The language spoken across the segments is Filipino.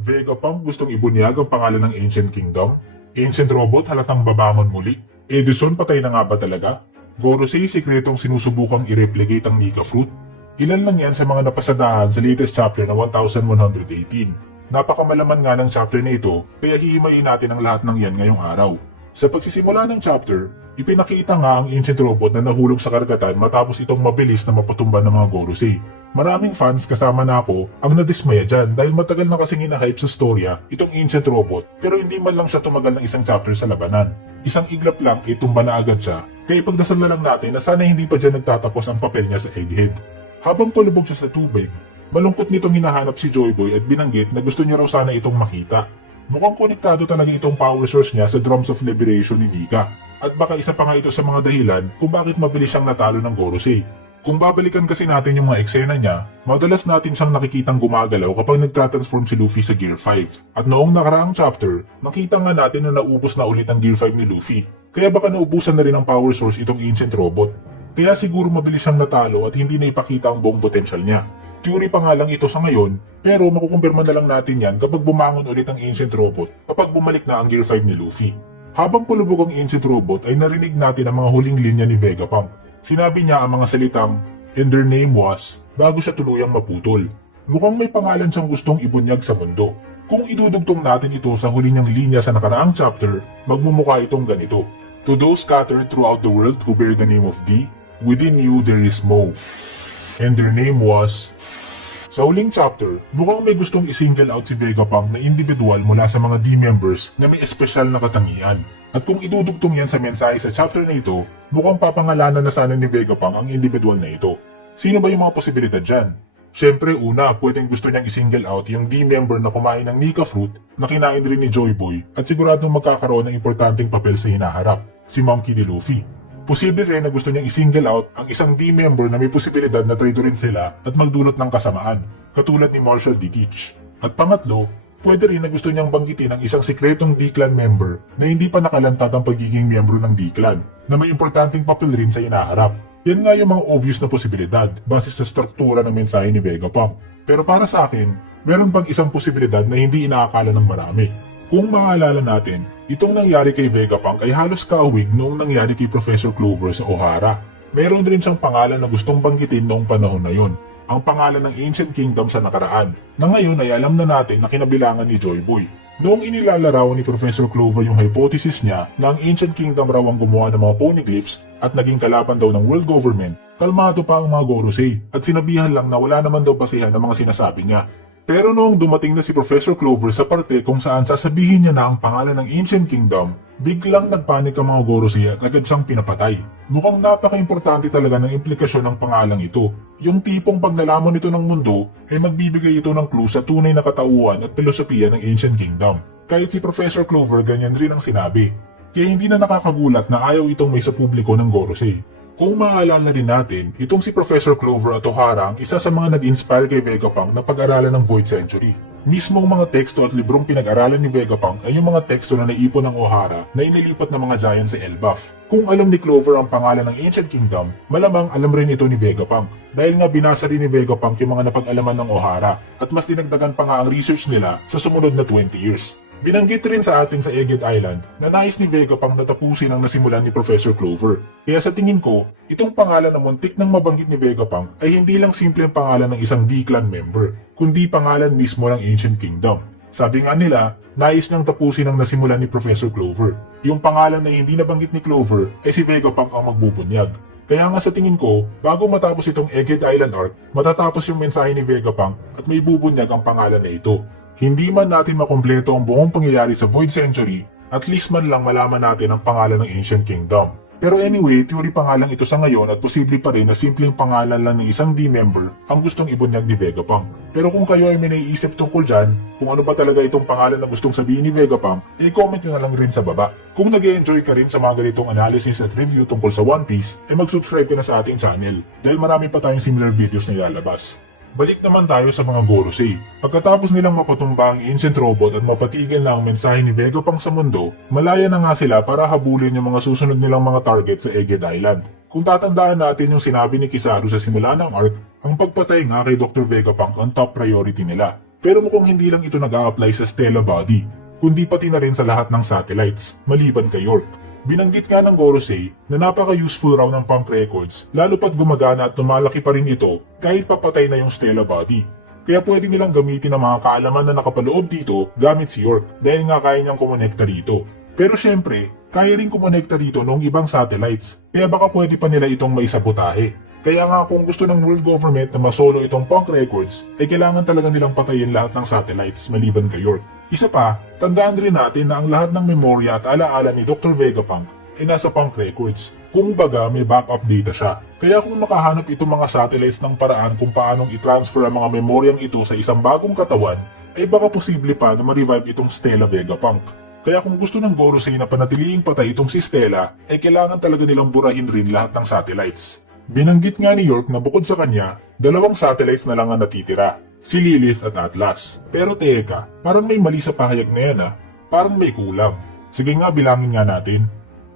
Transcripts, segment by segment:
Vegapunk gustong ibunyag ang pangalan ng Ancient Kingdom? Ancient Robot halatang babangon muli? Edison patay na nga ba talaga? Gorosei sikretong sinusubukang i-replicate ang Nika Fruit? Ilan lang yan sa mga napasadahan sa latest chapter na 1118. Napakamalaman nga ng chapter na ito, kaya hihimayin natin ang lahat ng yan ngayong araw. Sa pagsisimula ng chapter, ipinakita nga ang Ancient Robot na nahulog sa karagatan matapos itong mabilis na mapatumba ng mga Gorosei. Maraming fans kasama na ako ang nadismaya dyan dahil matagal na kasing hinahype sa storya itong Ancient Robot pero hindi man lang siya tumagal ng isang chapter sa labanan. Isang iglap lang itumba na agad siya kaya ipagdasal na lang natin na sana hindi pa dyan nagtatapos ang papel niya sa Egghead. Habang palubog siya sa tubig, malungkot nitong hinahanap si Joy Boy at binanggit na gusto niya raw sana itong makita. Mukhang konektado talaga itong power source niya sa Drums of Liberation ni Nika at baka isa pa nga ito sa mga dahilan kung bakit mabilis siyang natalo ng Gorosei. Kung babalikan kasi natin yung mga eksena niya, madalas natin siyang nakikitang gumagalaw kapag nagtatransform si Luffy sa Gear 5. At noong nakaraang chapter, nakita nga natin na naubos na ulit ang Gear 5 ni Luffy. Kaya baka naubusan na rin ang power source itong Ancient Robot. Kaya siguro mabilis siyang natalo at hindi na ipakita ang buong potential niya. Theory pa nga lang ito sa ngayon, pero makukumpirma na lang natin yan kapag bumangon ulit ang Ancient Robot kapag bumalik na ang Gear 5 ni Luffy. Habang pulubog ang Ancient Robot ay narinig natin ang mga huling linya ni Vegapunk. Sinabi niya ang mga salitang, "And their name was," bago siya tuluyang maputol. Mukhang may pangalan siyang gustong ibunyag sa mundo. Kung idudugtong natin ito sa huli niyang linya sa nakaraang chapter, magmumukha itong ganito. "To those scattered throughout the world who bear the name of D, within you there is Mo. And their name was..." Sa huling chapter, mukhang may gustong isingle out si Vegapunk na individual mula sa mga D-members na may espesyal na katangian. At kung idudugtong yan sa mensahe sa chapter na ito, mukhang papangalanan na sana ni Vegapunk ang individual na ito. Sino ba yung mga posibilidad dyan? Siyempre una, pwedeng gusto niyang isingle out yung D-member na kumain ng Nika Fruit na kinain rin ni Joy Boy at siguradong magkakaroon ng importanteng papel sa hinaharap, si Monkey D. Luffy. Posible rin na gusto niyang isingle out ang isang D-member na may posibilidad na traitor rin sila at magdulot ng kasamaan, katulad ni Marshall D. Teach. At pangatlo, pwede rin na gusto niyang banggitin ang isang sikretong D-Clan member na hindi pa nakalantad ang pagiging miyembro ng D-Clan, na may importanteng papel rin sa hinaharap. Yan nga yung mga obvious na posibilidad base sa struktura ng mensahe ni Vegapunk. Pero para sa akin, meron pang isang posibilidad na hindi inaakala ng marami. Kung maalala natin, itong nangyari kay Vegapunk ay halos kaawig noong nangyari kay Professor Clover sa Ohara. Mayroon din siyang pangalan na gustong banggitin noong panahon na yon, ang pangalan ng Ancient Kingdom sa nakaraan, na ngayon ay alam na natin na kinabilangan ni Joy Boy. Noong inilalarawan ni Professor Clover yung hypothesis niya na ang Ancient Kingdom raw ang gumawa ng mga poneglyphs at naging kalapan daw ng world government, kalmado pa ang mga Gorosei at sinabihan lang na wala naman daw basihan ng mga sinasabi niya. Pero noong dumating na si Professor Clover sa parte kung saan sasabihin niya na ang pangalan ng Ancient Kingdom, biglang nagpanik ang mga Gorosei at agad siyang pinapatay. Mukhang napaka-importante talaga ng implikasyon ng pangalang ito. Yung tipong pag nalaman nito ng mundo, ay magbibigay ito ng clue sa tunay na katauhan at filosofiya ng Ancient Kingdom. Kahit si Professor Clover ganyan rin ang sinabi. Kaya hindi na nakakagulat na ayaw itong may sa publiko ng Gorosei. Kung maaalala rin natin, itong si Professor Clover at Ohara ang isa sa mga nag-inspire kay Vegapunk na pag-aralan ng Void Century. Mismong mga teksto at librong pinag-aralan ni Vegapunk ay yung mga teksto na naipon ng Ohara na inilipat ng mga giant sa Elbaf. Kung alam ni Clover ang pangalan ng Ancient Kingdom, malamang alam rin ito ni Vegapunk. Dahil nga binasa rin ni Vegapunk yung mga napag-alaman ng Ohara at mas dinagdagan pa nga ang research nila sa sumunod na 20 years. Binanggit rin sa atin sa Egghead Island na nais ni Vegapunk na tapusin ang nasimulan ni Professor Clover. Kaya sa tingin ko, itong pangalan na muntik nang mabanggit ni Vegapunk ay hindi lang simpleng pangalan ng isang D-Clan member, kundi pangalan mismo ng Ancient Kingdom. Sabi nga nila, nais niyang tapusin ang nasimulan ni Professor Clover. Yung pangalan na hindi nabanggit ni Clover ay si Vegapunk ang magbubunyag. Kaya nga sa tingin ko, bago matapos itong Egghead Island arc, matatapos yung mensahe ni Vegapunk at may bubunyag ang pangalan na ito. Hindi man natin makumpleto ang buong pangyayari sa Void Century, at least man lang malaman natin ang pangalan ng Ancient Kingdom. Pero anyway, theory pa nga lang ito sa ngayon at posible pa rin na simpleng pangalan lang ng isang D-member ang gustong ibunyag ni Vegapunk. Pero kung kayo ay may naiisip tungkol dyan, kung ano ba talaga itong pangalan na gustong sabihin ni Vegapunk, i-comment nyo na lang rin sa baba. Kung nag-e-enjoy ka rin sa mga ganitong analysis at review tungkol sa One Piece, ay mag-subscribe ka na sa ating channel dahil marami pa tayong similar videos na ilalabas. Balik naman tayo sa mga Gorosei. Pagkatapos nilang mapatumba ang Ancient Robot at mapatigil na ang mensahe ni Vegapunk sa mundo, malaya na nga sila para habulin yung mga susunod nilang mga target sa Egghead Island. Kung tatandaan natin yung sinabi ni Kizaru sa simula ng arc, ang pagpatay nga kay Dr. Vegapunk ang top priority nila. Pero mukhang hindi lang ito nag-a-apply sa Stella Body, kundi pati na rin sa lahat ng satellites, maliban kay York. Binanggit nga ng Gorosei na napaka-useful raw ng punk records lalo pat gumagana at lumalaki pa rin ito kahit papatay na yung Stella Body. Kaya pwede nilang gamitin ang mga kaalaman na nakapaloob dito gamit si York dahil nga kaya niyang kumonekta rito. Pero syempre, kaya rin kumonekta dito ng ibang satellites kaya baka pwede pa nila itong maisabotahe. Kaya nga kung gusto ng world government na masolo itong punk records ay kailangan talaga nilang patayin lahat ng satellites maliban kay York. Isa pa, tandaan rin natin na ang lahat ng memorya at alaala ni Dr. Vegapunk ay nasa punk records. Kung baga may backup data siya. Kaya kung makahanap itong mga satellites ng paraan kung paanong i-transfer ang mga memoryang ito sa isang bagong katawan, ay baka posible pa na ma-revive itong Stella Vegapunk. Kaya kung gusto ng Gorosei na panatiliing patay itong si Stella, ay kailangan talaga nilang burahin rin lahat ng satellites. Binanggit nga ni York na bukod sa kanya, 2 satellites na lang ang natitira, si Lilith at Atlas. Pero teka, parang may mali sa pahayag na yan parang may kulang. Sige nga bilangin nga natin.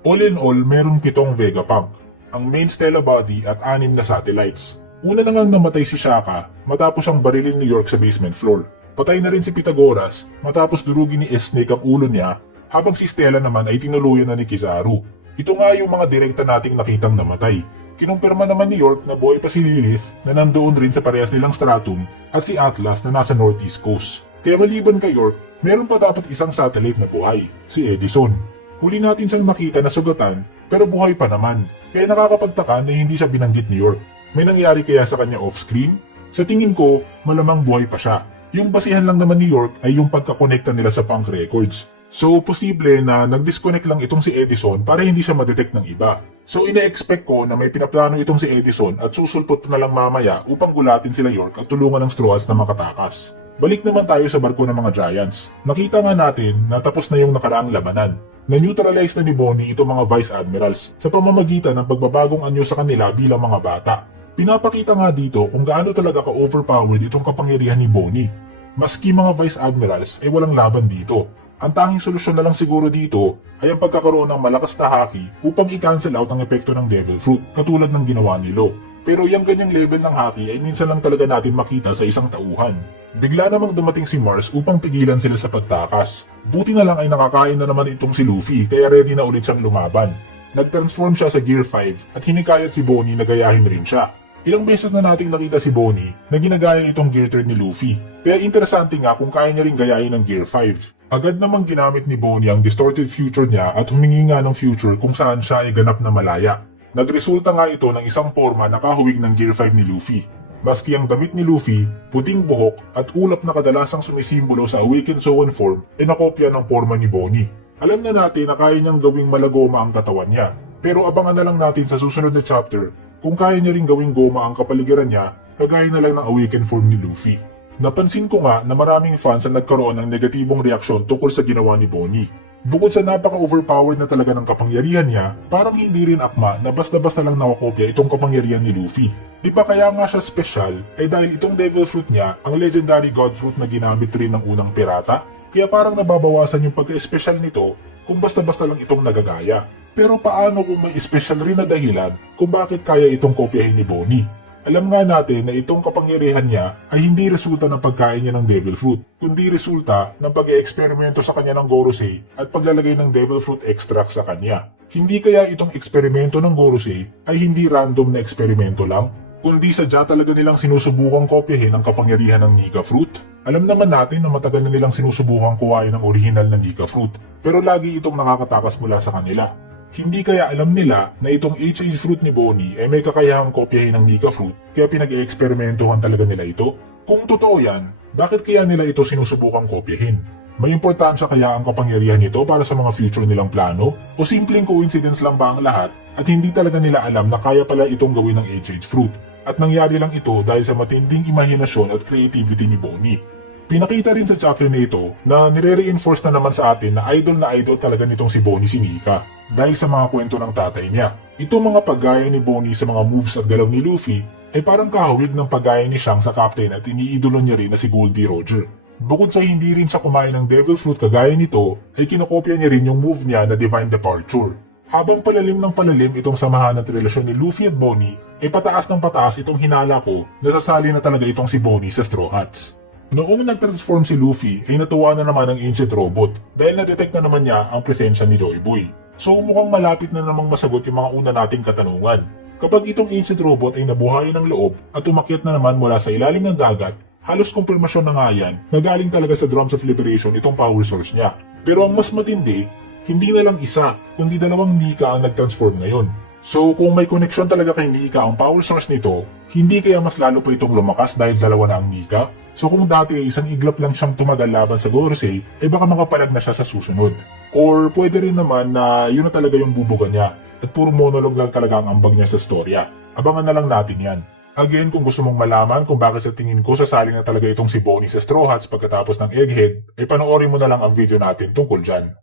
All in all, meron 7 Vegapunk, ang main Stella Body at 6 na satellites. Una na ngang namatay si Shaka matapos ang barilin ni York sa basement floor. Patay na rin si Pythagoras matapos durugin ni S-Snake ang ulo niya, habang si Stella naman ay tinuluyan na ni Kizaru. Ito nga yung mga direkta nating nakitang namatay. Kinumpirma naman ni York na buhay pa si Lilith na nandoon rin sa parehas nilang stratum at si Atlas na nasa northeast coast. Kaya maliban kay York, meron pa dapat isang satellite na buhay, si Edison. Huli natin siyang nakita na sugatan pero buhay pa naman, kaya nakakapagtaka na hindi siya binanggit ni York. May nangyari kaya sa kanya off-screen? Sa tingin ko, malamang buhay pa siya. Yung basihan lang naman ni York ay yung pagkakonekta nila sa punk records. So, posible na nag-disconnect lang itong si Edison para hindi siya madetect ng iba. So, ina-expect ko na may pinaplano itong si Edison at susulpot na lang mamaya upang gulatin sila York at tulungan ng Straw Hats na makatakas. Balik naman tayo sa barko ng mga Giants. Nakita nga natin na tapos na yung nakaraang labanan. Na-neutralize na ni Bonnie itong mga Vice Admirals sa pamamagitan ng pagbabagong anyo sa kanila bilang mga bata. Pinapakita nga dito kung gaano talaga ka-overpowered itong kapangyarihan ni Bonnie. Maski mga Vice Admirals ay walang laban dito. Ang tanging solusyon na lang siguro dito ay ang pagkakaroon ng malakas na haki upang i-cancel out ang epekto ng Devil Fruit katulad ng ginawa ni Lo. Pero yung ganyang level ng haki ay minsan lang talaga natin makita sa isang tauhan. Bigla namang dumating si Mars upang pigilan sila sa pagtakas. Buti na lang ay nakakain na naman itong si Luffy kaya ready na ulit siyang lumaban. Nag-transform siya sa Gear 5 at hinikayat si Bonnie na gayahin rin siya. Ilang beses na nating nakita si Bonnie na ginagaya itong Gear 3 ni Luffy. Kaya interesante nga kung kaya niya rin gayahin ng Gear 5. Agad namang ginamit ni Bonnie ang distorted future niya at humingi nga ng future kung saan siya ay ganap na malaya. Nagresulta nga ito ng isang forma na kahuwig ng Gear 5 ni Luffy. Maski ang damit ni Luffy, puting buhok at ulap na kadalasang sumisimbolo sa Awakened Zoan form ay nakopya ng forma ni Bonnie. Alam na natin na kaya niyang gawing malagoma ang katawan niya, pero abangan na lang natin sa susunod na chapter kung kaya niya ring gawing goma ang kapaligiran niya kagaya na lang ng Awakened form ni Luffy. Napansin ko nga na maraming fans ang nagkaroon ng negatibong reaksyon tungkol sa ginawa ni Bonnie. Bukod sa napaka-overpowered na talaga ng kapangyarihan niya, parang hindi rin akma na basta-basta lang nakokopya itong kapangyarihan ni Luffy. Di ba kaya nga siya special ay dahil itong Devil Fruit niya ang legendary God Fruit na ginamit rin ng unang pirata? Kaya parang nababawasan yung pagka-special nito kung basta-basta lang itong nagagaya. Pero paano kung may special rin na dahilan kung bakit kaya itong kopyahin ni Bonnie? Alam nga natin na itong kapangyarihan niya ay hindi resulta ng pagkain niya ng Devil Fruit, kundi resulta ng pag-eeksperimento sa kanya ng Gorosei at paglalagay ng Devil Fruit extract sa kanya. Hindi kaya itong eksperimento ng Gorosei ay hindi random na eksperimento lang, kundi sadya talaga nilang sinusubukang kopyahin ang kapangyarihan ng Nika Fruit? Alam naman natin na matagal na nilang sinusubukang kuhain ang original na Nika Fruit, pero lagi itong nakakatakas mula sa kanila. Hindi kaya alam nila na itong HH Fruit ni Bonnie ay may kakayahang kopyahin ng Nika Fruit kaya pinag-eeksperimentuhan talaga nila ito? Kung totoo yan, bakit kaya nila ito sinusubukang kopyahin? May importansya kaya ang kapangyarihan nito para sa mga future nilang plano? O simpleng coincidence lang ba ang lahat at hindi talaga nila alam na kaya pala itong gawin ng HH Fruit? At nangyari lang ito dahil sa matinding imahinasyon at creativity ni Bonnie. Pinakita rin sa chapter na ito na nire-reinforce na naman sa atin na idol talaga nitong si Bonnie si Nika dahil sa mga kwento ng tatay niya. Itong mga paggaya ni Bonnie sa mga moves at galaw ni Luffy ay parang kahawig ng paggaya ni Shanks sa captain at iniidolo niya rin na si Goldie Roger. Bukod sa hindi rin siya kumain ng Devil Fruit kagaya nito, ay kinokopya niya rin yung move niya na Divine Departure. Habang palalim ng palalim itong samahan at relasyon ni Luffy at Bonnie, ay pataas ng pataas itong hinala ko na sasali na talaga itong si Bonnie sa Straw Hats. Noong nag-transform si Luffy ay natuwa na naman ang ancient robot dahil na-detect na naman niya ang presensya ni Joy Boy. So mukhang malapit na namang masagot yung mga una nating katanungan. Kapag itong ancient robot ay nabuhayan ng loob at umakyat na naman mula sa ilalim ng dagat, halos kumpirmasyon na nga yan na galing talaga sa Drums of Liberation itong power source niya. Pero ang mas matindi, hindi na lang isa, kundi dalawang Nika ang nag-transform ngayon. So kung may koneksyon talaga kay Nika ang power source nito, hindi kaya mas lalo pa itong lumakas dahil dalawa na ang Nika? So kung dati ay isang iglap lang siyang tumagal laban sa Gorosei, eh baka makapalag na siya sa susunod. Or pwede rin naman na yun na talaga yung bubuga niya at puro monologue lang talaga ang ambag niya sa storya. Abangan na lang natin yan. Again, kung gusto mong malaman kung bakit sa tingin ko sasali na talaga itong si Bonnie sa Straw Hats pagkatapos ng Egghead, ay panoorin mo na lang ang video natin tungkol dyan.